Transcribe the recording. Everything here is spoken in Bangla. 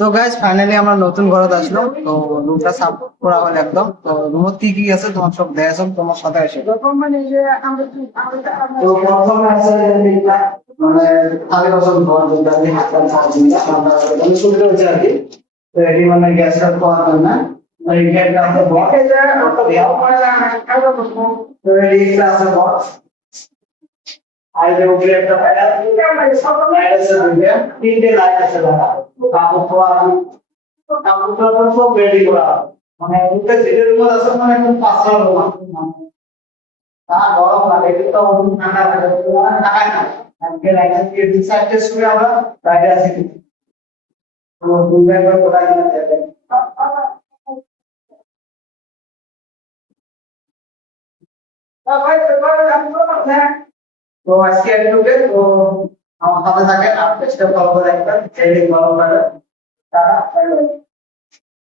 তো গাইজ ফাইনালি আমরা নতুন ঘরত আসলাম। তো রুমটা সাফ করা হল একদম। তো রুমত কি কি আছে তোমার সব দেখাম তোমার সাথে এসে। তো প্রথমে আছে যেটা মানে আগে বছর ঘর যেটা আমি হাতটা ছাড়ছি না আমরা আমি শুনতে হচ্ছে আর কি। তো এটি মানে গ্যাসটা পাওয়ার জন্য এই গ্যাসটা আছে বক্স তো এই আছে বক্স আর যে উপরে একটা লাইট আছে দুইটা তিনটে লাইট আছে লাগা কাপড় ধোয়া কাপড় ধোয়া সব রেডি করা মানে উপরে যেটা রুম আছে মানে একদম পাঁচটা রুম তা গরম লাগে কিন্তু অন্য ঠান্ডা লাগে মানে থাকায় না আজকে লাইট আছে দুই চারটে শুয়ে আমরা বাইরে আছি তো দুই একবার কোথায় গেলে যাবে তো আজকে একটু তো আমার সাথে থাকেন আর চেষ্টা ফলো করে রাখবেন ট্রেনিং ফলো করে তারা